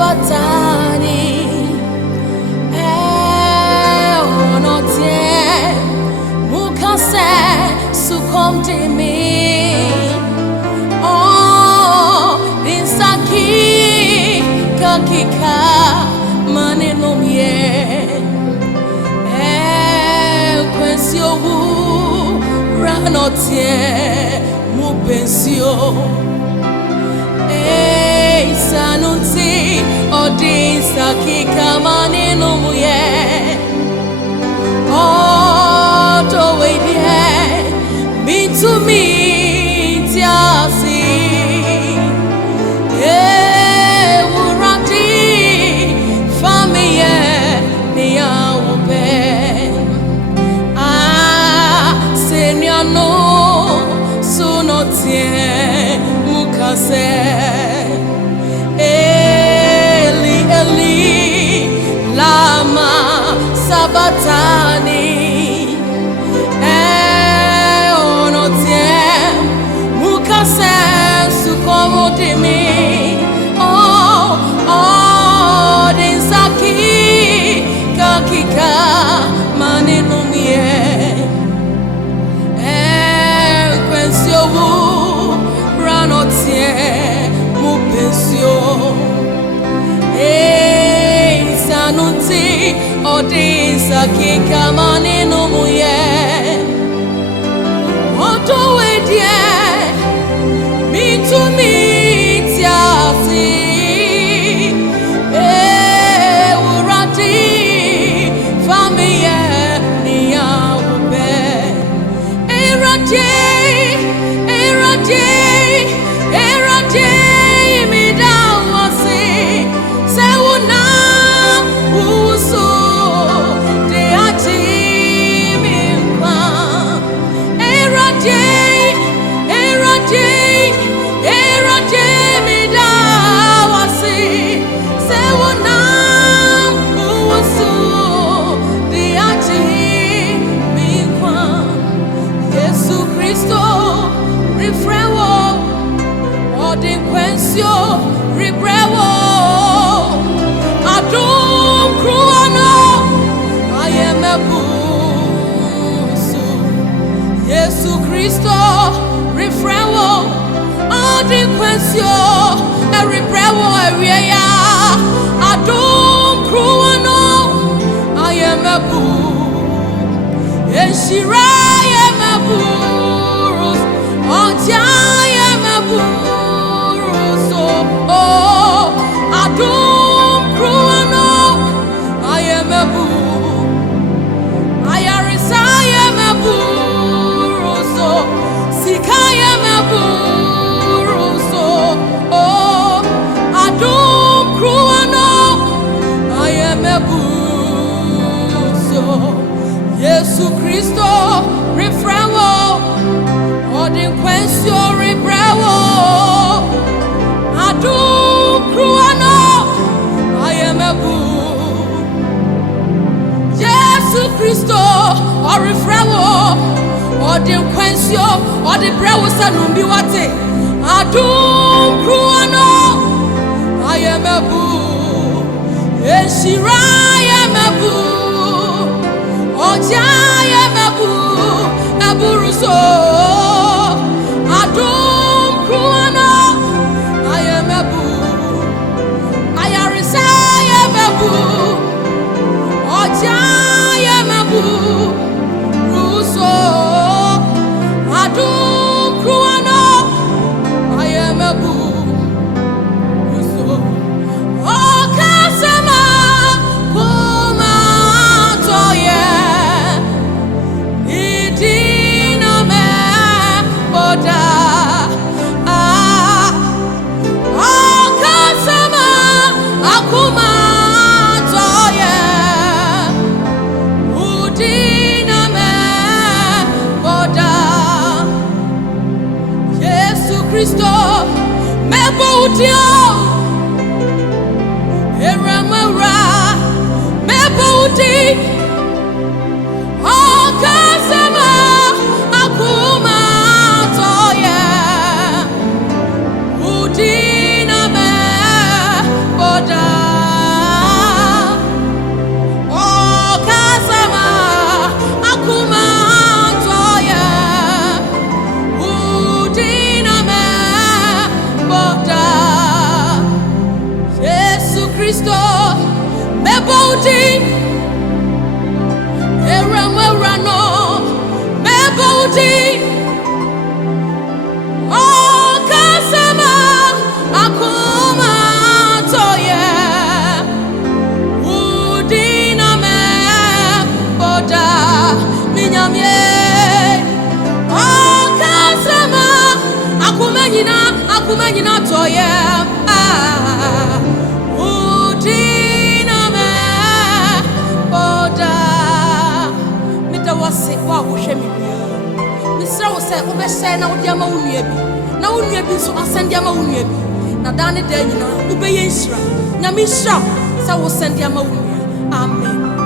sabatani onotie mukase sukomtimi insaki kakika manenomye kwensio wu ranotie mupensio sanunti odi sakika manenomye to wait me to me tiasi urati famille niya upe senyano sunotie mukase Eli Eli lama sabatani onotie mukase sukomodimi dinsaki kakika manenomie kwensio wu ranotie mupensio sanunti odinsaki kamanenomie otowedie mitumi tiasi urati famille niyaube erati Ribrewo adum kruano ayemebusu Yesu Kristo rifrewo adikwensio ribrewo ewiya adum kruano ayemebu enshira ayemeburus ontia ayemebu adum kruano ayemebu ayarisa ayemebu roso sika ayemebu roso adum kruano ayemebu so Yesu Kristo refrewo odinkwensio ribrewo adum kruano ayemebu Yesu Kristo orifrewo odinkwensio odibrewo sanumbi wate adum kruano ayemebu eshira ayemebu oja ayemebu eburuso adum kruano ayemebu ayarisa ayemebu oja ayemebu ruso adum kruano ayemebu ruso okasema kuma toye idina me boda akuma toye udina me boda Yesu Kristo mebo udio eramara mebo udi okasema akuma toye udina me boda Kristo mebodi eramwerano mebodi okasema akuma toye udina me boda minyamye okasema akuma nyina toye se wa wo hwe me bia misra wo se wo be hye na wo dia ma wo nua bi na wo nua bi so asendia ma wo nua bi na da ne da nyina wo be ye nhira nyame nhira se wo sendia ma wo nua amen.